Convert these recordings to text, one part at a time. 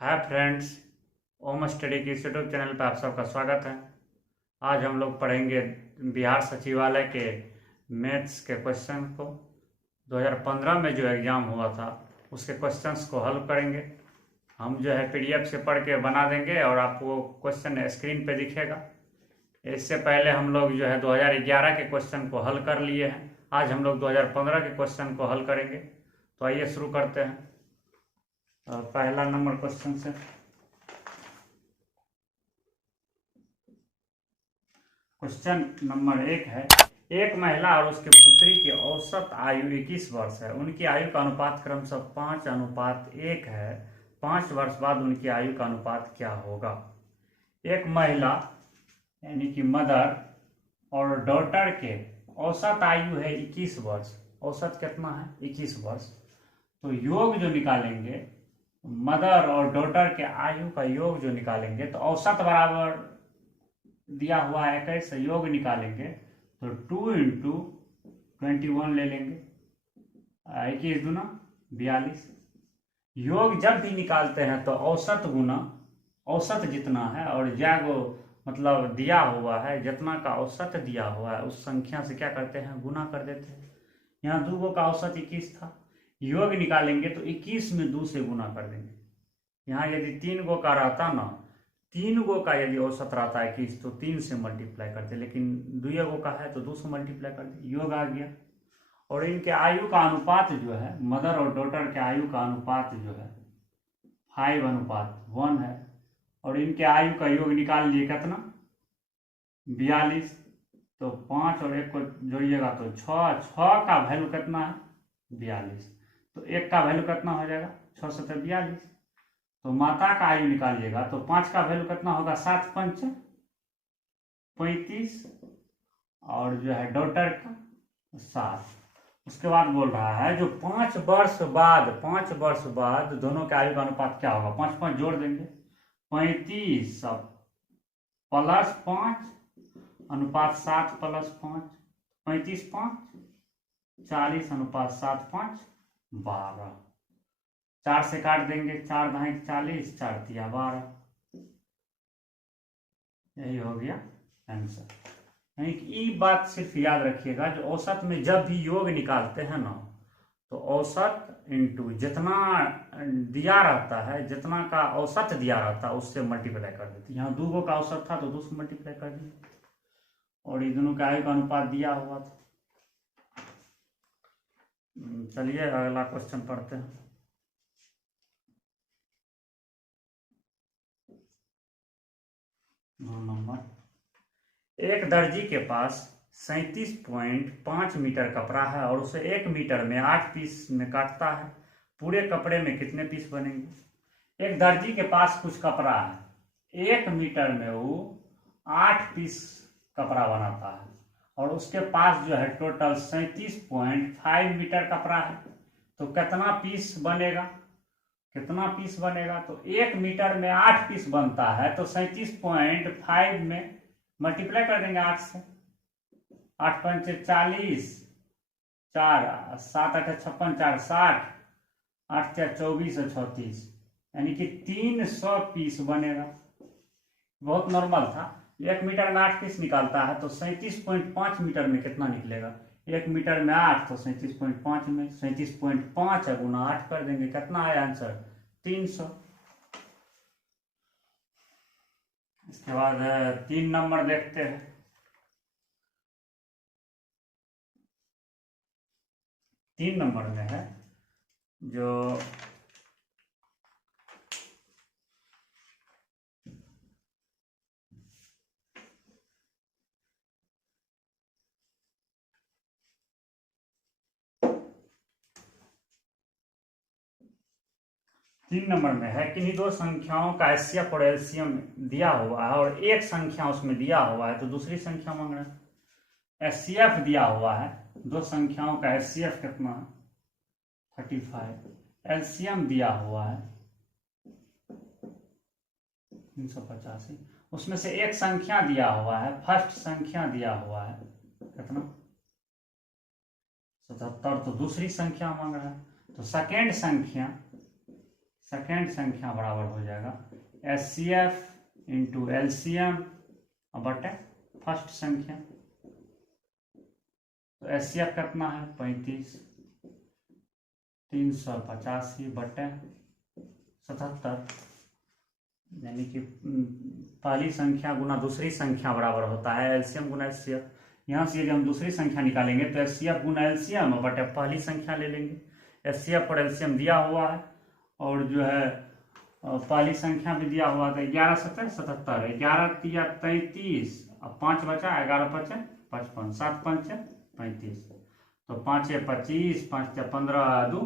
Hi friends, ओम study की इस YouTube channel पर आप सबका स्वागत है। आज हम लोग पढ़ेंगे बिहार सचिवालय के मैथ्स के क्वेश्चन को। 2015 में जो एग्ज़ाम हुआ था उसके क्वेश्चंस को हल करेंगे। हम जो है पीडीएफ से पढ़ के बना देंगे और आपको क्वेश्चन स्क्रीन पे दिखेगा। इससे पहले हम लोग जो है 2011 के क्वेश्चन को हल कर लिए हैं। आज हम लोग 2015 के क्वेश्चन को हल करेंगे। तो आइए शुरू करते हैं। पहला नंबर क्वेश्चन से क्वेश्चन नंबर 1 है। एक महिला और उसके पुत्री की औसत आयु 21 वर्ष है। उनकी आयु का अनुपात क्रमशः 5:1 है। 5 वर्ष बाद उनकी आयु का अनुपात क्या होगा? एक महिला यानी कि मदर और डॉटर के औसत आयु है 21 वर्ष। औसत कितना है? 21 वर्ष। तो योग जो निकालेंगे, मदर और डॉटर के आयु का योग जो निकालेंगे, तो औसत बराबर दिया हुआ है 21, योग निकालेंगे तो 2 × 21 ले लेंगे। 21 दूना 42। योग जब भी निकालते हैं तो औसत गुना औसत जितना है और जागो मतलब दिया हुआ है, जितना का औसत दिया हुआ है उस संख्या से क्या करते हैं? गुना कर देते हैं। यहाँ 2 का औसत 21 था। योग निकालेंगे तो 21 में 2 से गुना कर देंगे। यहाँ यदि 3 का रहता ना, 3 का यदि औसत रहता है 21 तो 3 से मल्टीप्लाई करते, लेकिन 2 का है तो 2 से मल्टीप्लाई करते, योग आ गया। और इनके आयु का अनुपात जो है, मदर और डॉटर के आयु का अनुपात जो है 5:1 है। और इनके आयु का योग निकाल लिए कितना? 42। तो 5 और 1 को जोड़िएगा तो 6। 6 का वैल्यू कितना है? 42। तो 1 का वैल्यू कितना हो जाएगा? 6 से 42। तो माता का आयु निकालिएगा तो 5 का वैल्यू कितना होगा? 7 × 5 = 35। और जो है डॉटर का 7। उसके बाद बोल रहा है जो 5 वर्ष बाद दोनों के आयु का अनुपात क्या होगा? 5 5 जोड़ देंगे, 35 + 5 अनुपात 7 + 5, 35 5 40 अनुपात 7 5 12। 4 से काट देंगे, 4 × 2 = 40, 4 × 3 = 12। यही हो गया आंसर। यानी कि ये बात सिर्फ याद रखिएगा, जो औसत में जब भी योग निकालते हैं ना, तो औसत इंटू जितना दिया रहता है, जितना का औसत दिया रहता है उससे मल्टीप्लाई कर देते। यहाँ 2 का औसत था तो 2 से मल्टीप्लाई कर दिए। और ये दोनों का आयु का अनुपात दिया हुआ था। चलिए अगला क्वेश्चन पढ़ते हैं। नंबर। एक दर्जी के पास 37.5 मीटर कपड़ा है और उसे 1 मीटर में 8 पीस में काटता है। पूरे कपड़े में कितने पीस बनेंगे? एक दर्जी के पास कुछ कपड़ा है, 1 मीटर में वो 8 पीस कपड़ा बनाता है और उसके पास जो है टोटल 37.5 मीटर कपड़ा है। तो कितना पीस बनेगा? कितना पीस बनेगा? तो 1 मीटर में 8 पीस बनता है तो 37.5 में मल्टीप्लाई कर देंगे 8 से। 8 × 5 = 40, 4 7 8 56 4 60, 8 4 24 और 36, यानी कि 300 पीस बनेगा। बहुत नॉर्मल था। 1 मीटर में 8 पीस निकालता है तो 37.5 मीटर में कितना निकलेगा? 1 मीटर में 8 तो 37.5 में 37.5 × 8 कर देंगे। कितना है आंसर? 300। इसके बाद 3 नंबर देखते हैं। 3 नंबर में है जो 3 नंबर में है किन्हीं 2 संख्याओं का एचसीएफ और एलसीएम दिया हुआ है और एक संख्या उसमें दिया हुआ है तो दूसरी संख्या मांग रहे हैं। एचसीएफ दिया हुआ है, 2 संख्याओं का एचसीएफ कितना है? 35। एलसीएम दिया हुआ है 385। उसमें से एक संख्या दिया हुआ है, फर्स्ट संख्या दिया हुआ है कितना? 77। तो दूसरी संख्या मांग रहा है तो सेकेंड सेकेंड संख्या बराबर हो जाएगा HCF इंटू LCM बटे फर्स्ट संख्या। तो HCF कितना है 35, 385 बटे 77, यानी कि पहली संख्या गुना दूसरी संख्या बराबर होता है LCM गुना HCF। यहाँ से यदि हम दूसरी संख्या निकालेंगे तो HCF गुना LCM बटे पहली संख्या ले लेंगे। HCF और LCM दिया हुआ है और जो है पहली संख्या भी दिया हुआ था 11 7 77, 11 तिया 33 और 5 बचा 11 5 55, 7 5 35, तो 5 25, 5 15 2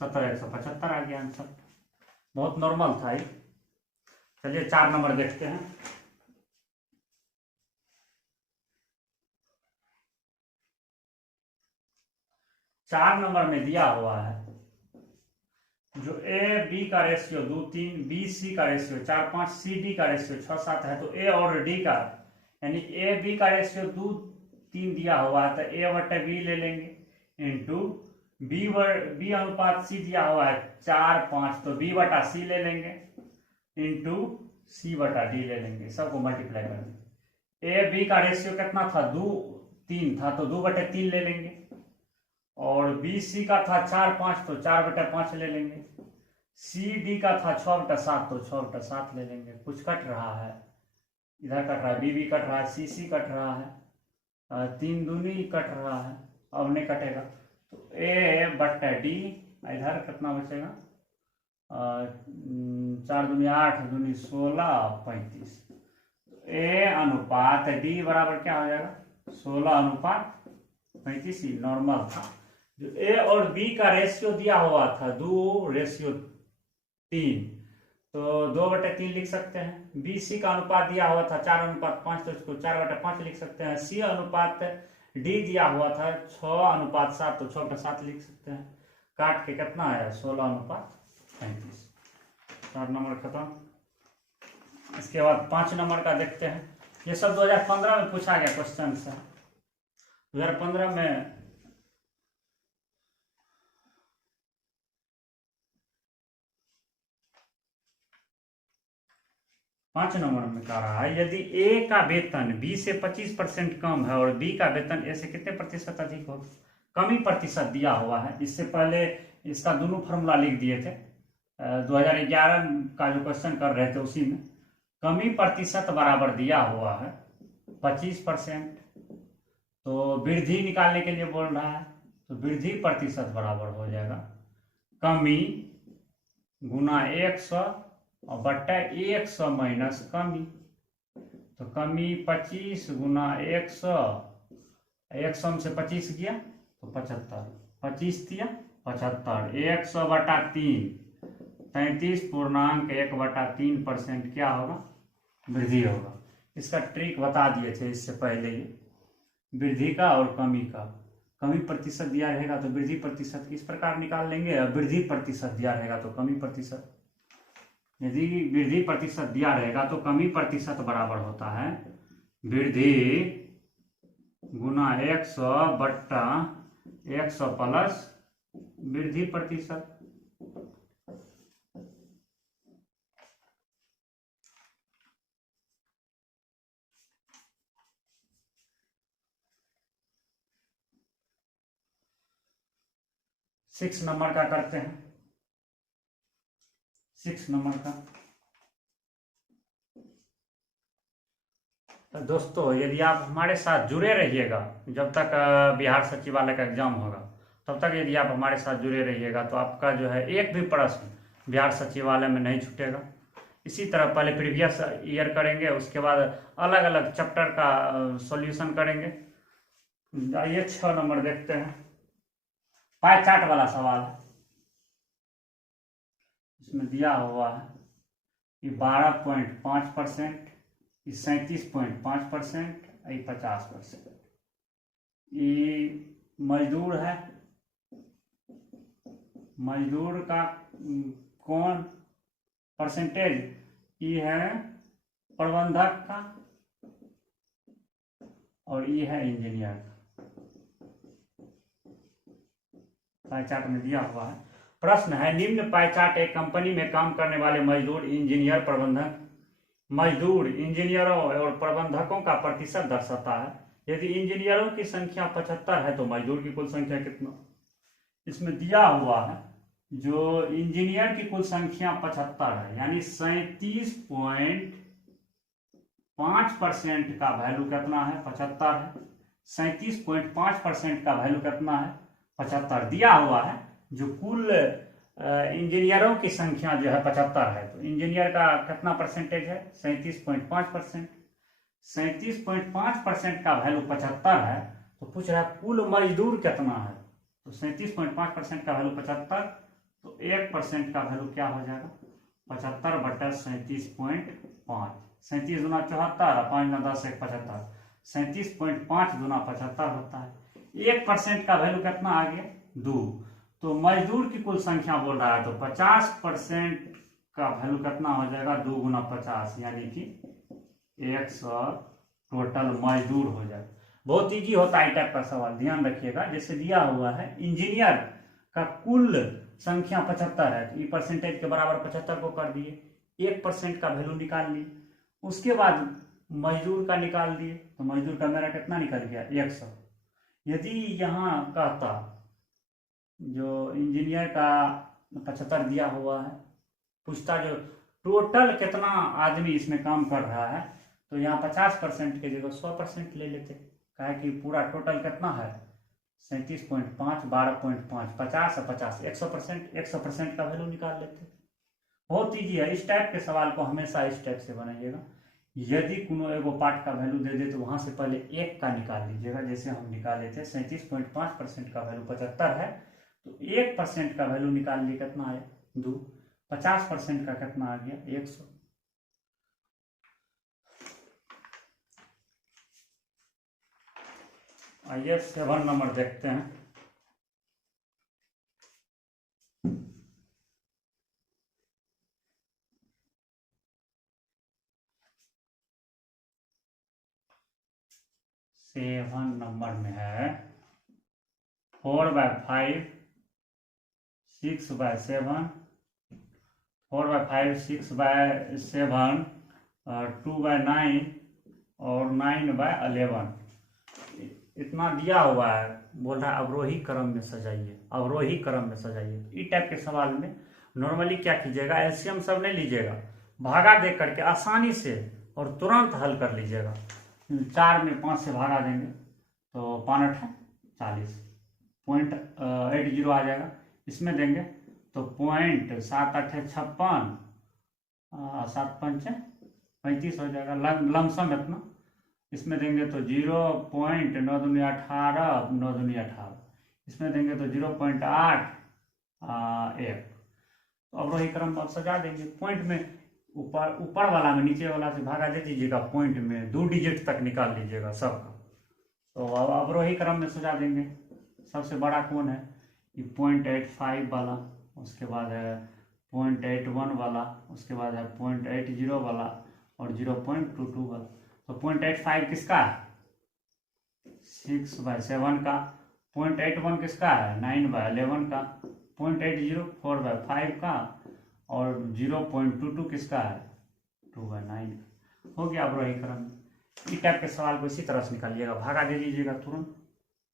17, 175 आ गया आंसर। बहुत नॉर्मल था ये। चलिए 4 नंबर देखते हैं। चार नंबर में दिया हुआ है जो A B का रेशियो 2 3, B C का रेशियो 4 5, C D का रेशियो 6 7 है, तो A और D का यानी A B का रेशियो 2 3 दिया हुआ है तो A बटे B ले लेंगे इंटू B अनुपात C दिया हुआ है 4 5, तो B बटा C ले लेंगे इंटू C बटा D ले लेंगे, सबको मल्टीप्लाई कर देंगे। A B का रेशियो कितना था 2 3 था, तो 2 बटे 3 ले लेंगे और BC का था 4 5, तो 4 बटे 5 ले लेंगे। CD का था 6 बटे 7, तो 6 बटे 7 ले लेंगे। कुछ कट रहा है, इधर कट रहा है, BB कट रहा है, CC कट रहा है, 3 दूनी कट रहा है, अब नहीं कटेगा। तो A बटे D, इधर कितना बचेगा 4 दूनी 8 दूनी 16 35, A अनुपात D बराबर क्या हो जाएगा 16 अनुपात 35 ही नॉर्मल था। जो A और B का रेशियो दिया हुआ था 2:3, तो 2/3 लिख सकते हैं। BC का अनुपात दिया हुआ था 4:5, तो इसको 4/5 लिख सकते हैं। C अनुपात D दिया हुआ था 6:7, तो 6/7 लिख सकते हैं। काट के कितना आया 16 अनुपात 35। 4 नंबर खत्म। इसके बाद 5 नंबर का देखते हैं। ये सब 2015 में पूछा गया क्वेश्चन है। 2015 में 5 नंबर में कह रहा है यदि A का वेतन B से 25% कम है और B का वेतन A से कितने प्रतिशत अधिक हो। कमी प्रतिशत दिया हुआ है। इससे पहले इसका दोनों फॉर्मूला लिख दिए थे 2011 का जो क्वेश्चन कर रहे थे उसी में। कमी प्रतिशत बराबर दिया हुआ है 25%, तो वृद्धि निकालने के लिए बोल रहा है, तो वृद्धि प्रतिशत बराबर हो जाएगा कमी गुना 100 और बट्टा 100 माइनस कमी। तो कमी 25 गुना 100, 100 में से 25 गया तो 75, 25 दिया 75, 100 बटा 3 33.1/3% क्या होगा वृद्धि होगा। इसका ट्रिक बता दिए थे इससे पहले ही, वृद्धि का और कमी का। कमी प्रतिशत दिया रहेगा तो वृद्धि प्रतिशत किस प्रकार निकाल लेंगे, और वृद्धि प्रतिशत दिया रहेगा तो कमी प्रतिशत। यदि वृद्धि प्रतिशत दिया रहेगा तो कमी प्रतिशत बराबर होता है वृद्धि गुना 100 बट्टा 100 प्लस वृद्धि प्रतिशत। सिक्स नंबर का करते हैं। 6 नंबर का तो दोस्तों यदि आप हमारे साथ जुड़े रहिएगा जब तक बिहार सचिवालय का एग्जाम होगा, तब तक यदि आप हमारे साथ जुड़े रहिएगा तो आपका जो है एक भी प्रश्न बिहार सचिवालय में नहीं छूटेगा। इसी तरह पहले प्रीवियस ईयर करेंगे, उसके बाद अलग अलग चैप्टर का सॉल्यूशन करेंगे। आइए 6 नंबर देखते हैं। पाई चार्ट वाला सवाल है। इसमें दिया हुआ है कि 12.5%, 37.5%, 50%। ये मजदूर है, मजदूर का कौन परसेंटेज, ये है प्रबंधक का और ये है इंजीनियर का। पाई चार्ट में दिया हुआ है। प्रश्न है, निम्न पाई चार्ट एक कंपनी में काम करने वाले मजदूर, इंजीनियर, प्रबंधक, मजदूर, इंजीनियरों और प्रबंधकों का प्रतिशत दर्शाता है। यदि इंजीनियरों की संख्या 75 है तो मजदूर की कुल संख्या कितना? इसमें दिया हुआ है जो इंजीनियर की कुल संख्या 75 है, यानी 37.5% का वैल्यू कितना है? 75 है। 37.5% का वैल्यू कितना है? 75 दिया हुआ है। जो कुल इंजीनियरों की संख्या जो है 75 है, तो इंजीनियर का कितना परसेंटेज है? 37.5%। 37.5% का वैल्यू 75 है, तो पूछ रहा है कुल मजदूर कितना है? तो 37.5% का वैल्यू 75, तो 1% का वैल्यू क्या हो जाएगा? 75 बटा 37.5। 37 दूना 74, 5 ना 10 1 75। 37.5 दूना 75 होता है। 1% का वैल्यू कितना आ गया? 2। तो मजदूर की कुल संख्या बोल रहा है, तो 50% का वैल्यू कितना हो जाएगा? 2 गुना 50, यानी कि 100 टोटल मजदूर हो जाएगा। बहुत इजी होता है टाइप का सवाल, ध्यान रखिएगा। जैसे दिया हुआ है इंजीनियर का कुल संख्या 75 है, तो ये परसेंटेज के बराबर 75 को कर दिए, 1% का वैल्यू निकाल लिए। उसके बाद मजदूर का निकाल दिए, तो मजदूर का मेरा कितना निकल गया? 100। यदि यहाँ कहता जो इंजीनियर का 75 दिया हुआ है, पूछता जो टोटल कितना आदमी इसमें काम कर रहा है, तो यहाँ 50% के जगह 100% ले लेते। कहा कि पूरा टोटल कितना है? 37.5, 12.5, 50 है 50, 100%, 100% का वैल्यू निकाल लेते। बहुत ईजी है। इस टाइप के सवाल को हमेशा इस टाइप से बनाइएगा। यदि कोनो एगो पार्ट का वैल्यू दे दे, तो वहां से पहले एक का निकाल लीजिएगा। जैसे हम निकाले थे 37.5% का वैल्यू 75 है, तो 1% का वैल्यू निकाल लिए, कितना आया? 2। 50% का कितना आ गया? 100। आइए 7 नंबर देखते हैं। सेवन नंबर में है 4/5, 6/7, 4/5, 6/7, 2/9 और 9/11। इतना दिया हुआ है। बोल रहा है अवरोही क्रम में सजाइए, अवरोही क्रम में सजाइए। इस टाइप के सवाल में नॉर्मली क्या कीजिएगा, एलसीएम सब नहीं लीजिएगा, भागा दे करके आसानी से और तुरंत हल कर लीजिएगा। 4 में 5 से भागा देंगे तो 5 8 40, 0.80 आ जाएगा। इसमें देंगे तो 0.7 8 56, 7 5 35 हो जाएगा, लमसम इतना। इसमें देंगे तो 0.9 दूनी 18, 9 दूनी 18। इसमें देंगे तो 0.8 1। तो अब वही क्रम अब सजा देंगे। पॉइंट में ऊपर वाला में नीचे वाला से भागा दे दीजिएगा, पॉइंट में 2 डिजिट तक निकाल लीजिएगा सबका। तो अब अवरोही क्रम में सजा देंगे। सबसे बड़ा कौन है? ये 0.85 वाला, उसके बाद है 0.81 वाला, उसके बाद है 0.80 वाला और 0.22 वाला। तो 0.85 किसका है? 6/7 का। 0.81 किसका है? 9/11 का। 0.80 4/5 का और 0.22 किसका है? 2/9 का। हो गया अवरोही क्रम। इस टाइप के सवाल को इसी तरह से निकालिएगा, भागा दे दीजिएगा तुरंत।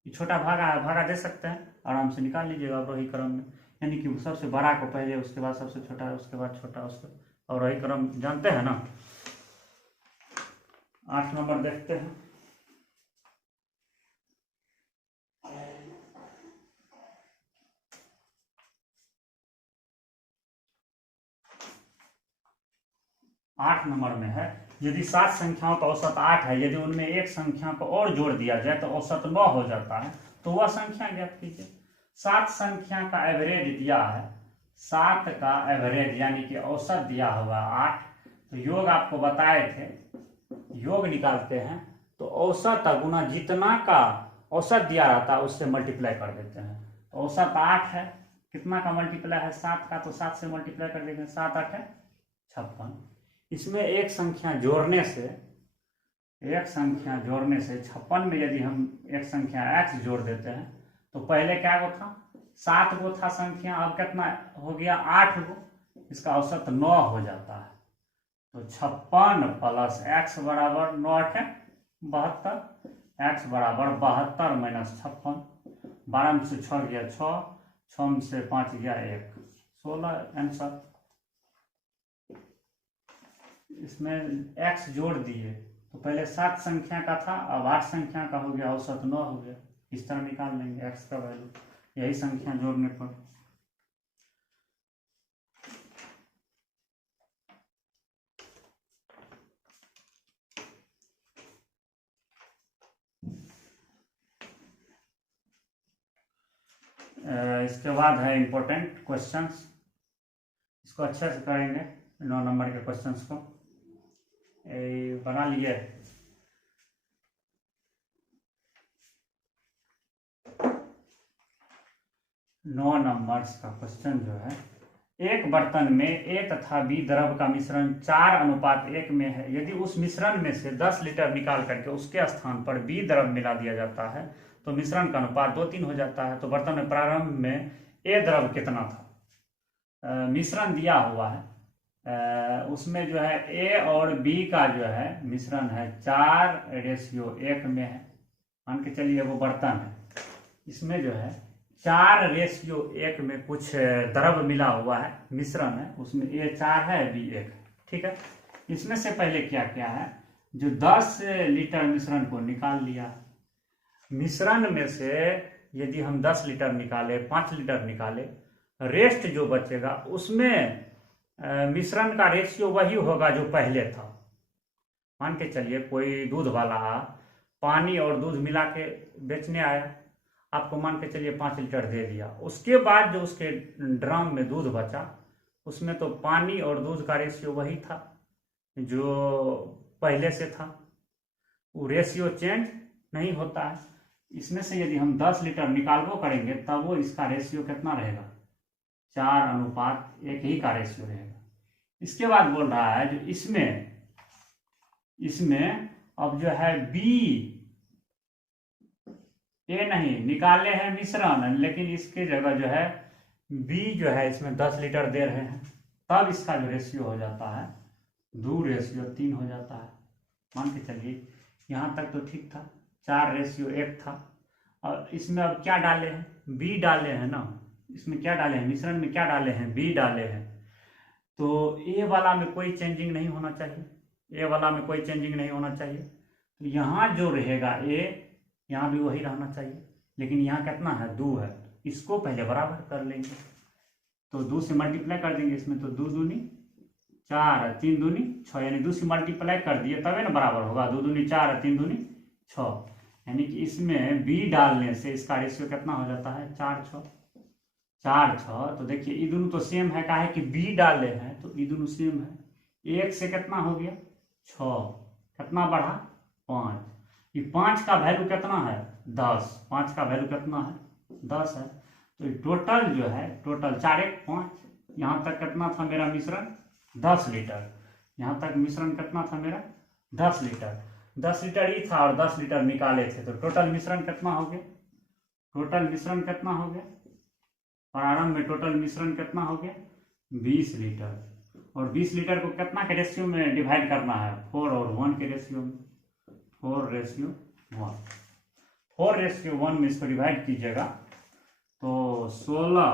ये छोटा भागा है, भागा दे सकते हैं, आराम से निकाल लीजिएगा अवरोही क्रम में। यानी कि सबसे बड़ा को पहले, उसके बाद सबसे छोटा, उसके बाद छोटा, उसके अवरोही क्रम जानते हैं ना। 8 नंबर देखते हैं। आठ नंबर में है, यदि 7 संख्याओं का औसत 8 है, यदि उनमें एक संख्या को और जोड़ दिया जाए तो औसत 9 हो जाता है, तो वह संख्या ज्ञात कीजिए। 7 संख्या का एवरेज दिया है, 7 का एवरेज यानी कि औसत दिया हुआ 8। तो योग आपको बताए थे, योग निकालते हैं तो औसत गुना जितना का औसत दिया रहता है उससे मल्टीप्लाई कर देते हैं। तो औसत 8 है, कितना का मल्टीप्लाई है? 7 का, तो 7 से मल्टीप्लाई कर देते हैं। 7 8 56। इसमें एक संख्या जोड़ने से, 56 में यदि हम एक संख्या x जोड़ देते हैं तो पहले क्या वो था? 7 गो था संख्या, अब कितना हो गया 8 गो, इसका औसत 9 हो जाता है। तो 56 प्लस x बराबर 9 है 72, x बराबर 72 माइनस 56, 12 में से 6 गया 6, 6 में से 5 गया 1, 16 आंसर। इसमें x जोड़ दिए तो पहले 7 संख्या का था, अब 8 संख्या का हो गया, औसत 9 हो गया। इस तरह निकाल लेंगे x का वैल्यू, यही संख्या जोड़ने पर। इसके बाद है इंपॉर्टेंट क्वेश्चंस, इसको अच्छे से करेंगे 9 नंबर के क्वेश्चंस को। बना लिए? नौ नंबर्स का क्वेश्चन जो है, एक बर्तन में A तथा B द्रव का मिश्रण 4:1 में है। यदि उस मिश्रण में से 10 लीटर निकाल करके उसके स्थान पर B द्रव मिला दिया जाता है तो मिश्रण का अनुपात 2:3 हो जाता है। तो बर्तन में प्रारंभ में A द्रव कितना था? मिश्रण दिया हुआ है, उसमें जो है A और B का जो है मिश्रण है 4:1 में है। मान के चलिए वो बर्तन है, इसमें जो है 4:1 में कुछ द्रव मिला हुआ है, मिश्रण है, उसमें A 4 है B 1, ठीक है। इसमें से पहले क्या क्या है, जो 10 लीटर मिश्रण को निकाल लिया। मिश्रण में से यदि हम 10 लीटर निकाले, 5 लीटर निकाले, रेस्ट जो बचेगा उसमें मिश्रण का रेशियो वही होगा जो पहले था। मान के चलिए कोई दूध वाला पानी और दूध मिला के बेचने आया, आपको मान के चलिए 5 लीटर दे दिया। उसके बाद जो उसके ड्रम में दूध बचा, उसमें तो पानी और दूध का रेशियो वही था जो पहले से था, वो रेशियो चेंज नहीं होता है। इसमें से यदि हम 10 लीटर निकालबो करेंगे तब वो इसका रेशियो कितना रहेगा, 4:1 ही का रेशियो रहेगा। इसके बाद बोल रहा है जो इसमें अब जो है बी, ए नहीं निकाले हैं मिश्रण, लेकिन इसके जगह जो है बी जो है इसमें 10 लीटर दे रहे हैं, तब इसका जो रेशियो हो जाता है 2:3 हो जाता है। मान के चलिए यहाँ तक तो ठीक था, 4:1 था। और इसमें अब क्या डाले हैं, बी डाले हैं ना, इसमें क्या डाले हैं, मिश्रण में क्या डाले हैं, बी डाले हैं। तो ए वाला में कोई चेंजिंग नहीं होना चाहिए, ए वाला में कोई चेंजिंग नहीं होना चाहिए। तो यहाँ जो रहेगा ए, यहाँ भी वही रहना चाहिए, लेकिन यहाँ कितना है 2 है, इसको पहले बराबर कर लेंगे। तो 2 से मल्टीप्लाई कर देंगे इसमें, तो 2 दूनी 4, 3 दूनी 6, यानी 2 से मल्टीप्लाई कर दिए तबे ना बराबर होगा। 2 दूनी 4, 3 दूनी 6, यानी कि इसमें बी डालने से इसका रेशियो कितना हो जाता है 4:6। तो देखिए ये दोनों तो सेम है, काहे कि बी डाले हैं तो ये दोनों सेम है। 1 से कितना हो गया 6, कितना बढ़ा 5, ये 5 का वैल्यू कितना है 10, 5 का वैल्यू कितना है 10 है। तो ये टोटल जो है, टोटल 4:1 5, यहाँ तक कितना था मेरा मिश्रण 10 लीटर, यहाँ तक मिश्रण कितना था मेरा 10 लीटर। 10 लीटर ही था और 10 लीटर निकाले थे, तो टोटल मिश्रण कितना हो गया, टोटल मिश्रण कितना हो गया, प्रारंभ में टोटल मिश्रण कितना हो गया 20 लीटर। और 20 लीटर को कितना के रेशियो में डिवाइड करना है, 4 और 1 के रेशियो में, 4:1, 4:1 में इसको डिवाइड कीजिएगा तो 16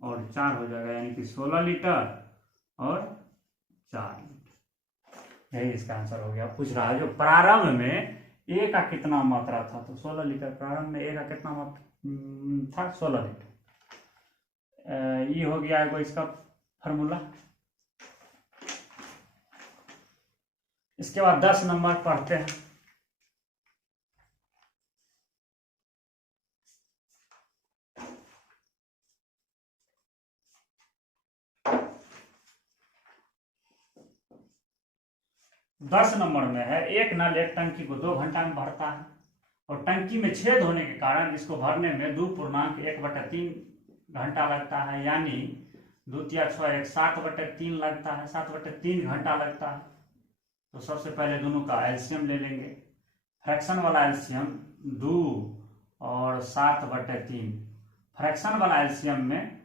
और 4 हो जाएगा, यानी कि 16 लीटर और 4 लीटर। यही इसका आंसर हो गया। पूछ रहा है जो प्रारंभ में ए का कितना मात्रा था, तो 16 लीटर। प्रारंभ में ए का कितना मात्रा था 16 लीटर। ये हो गया है इसका फॉर्मूला। इसके बाद 10 नंबर पढ़ते हैं। दस नंबर में है, एक नल एक टंकी को 2 घंटा में भरता है और टंकी में छेद होने के कारण इसको भरने में 2.1/3 घंटा लगता है, यानी 2 × 6 = 7/3 लगता है, 7/3 घंटा लगता है। तो सबसे पहले दोनों का एलसीएम ले लेंगे। फ्रैक्शन वाला एलसीएम 2 और 7/3, फ्रैक्शन वाला एलसीएम में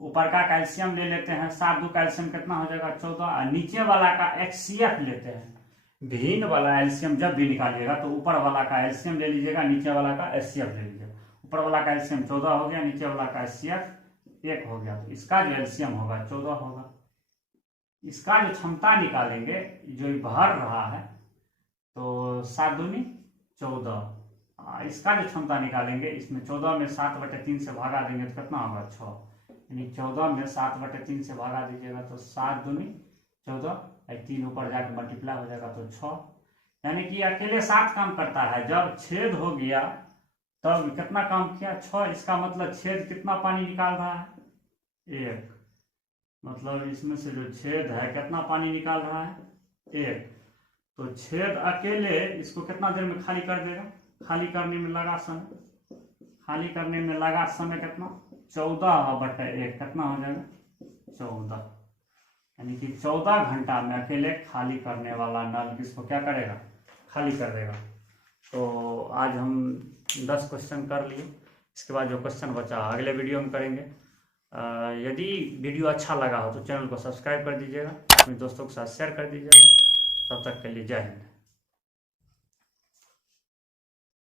ऊपर का एलसीएम ले लेते हैं, 7 2 का एलसीएम कितना हो जाएगा 14, और नीचे वाला का एचसीएफ लेते हैं। भिन्न वाला एलसीएम जब भी निकालिएगा तो ऊपर वाला का एलसीएम ले लीजिएगा, नीचे वाला का एचसीएफ ले लीजिएगा। ऊपर वाला का एलसीएम 14 हो गया, नीचे वाला का एचसीएफ 1 हो गया, तो इसका जो एलसीएम होगा 14 होगा। इसका जो क्षमता निकालेंगे, जो भर रहा है, तो 7 दूनी 14, इसका जो क्षमता निकालेंगे, इसमें 14 में 7/3 से भागा देंगे तो कितना होगा 6, यानी 14 में 7/3 से भागा दीजिएगा तो 7 दूनी 14, 3 ऊपर जाकर मल्टीप्लाई हो जाएगा तो 6, यानी कि अकेले 7 काम करता है। जब छेद हो गया तब कितना काम किया 6, इसका मतलब छेद कितना पानी निकाल रहा है 1, मतलब इसमें से जो छेद है कितना पानी निकाल रहा है 1, तो छेद अकेले इसको कितना देर में खाली कर देगा, खाली करने में लगा समय, खाली करने में लगा समय कितना 14/1, कितना हो जाएगा 14, यानी कि 14 घंटा में अकेले खाली करने वाला नल किसको क्या करेगा, खाली कर देगा। तो आज हम 10 क्वेश्चन कर लिए, इसके बाद जो क्वेश्चन बचा अगले वीडियो में करेंगे। यदि वीडियो अच्छा लगा हो तो चैनल को सब्सक्राइब कर दीजिएगा, अपने दोस्तों के साथ शेयर कर दीजिएगा। तब तक के लिए जय हिंद।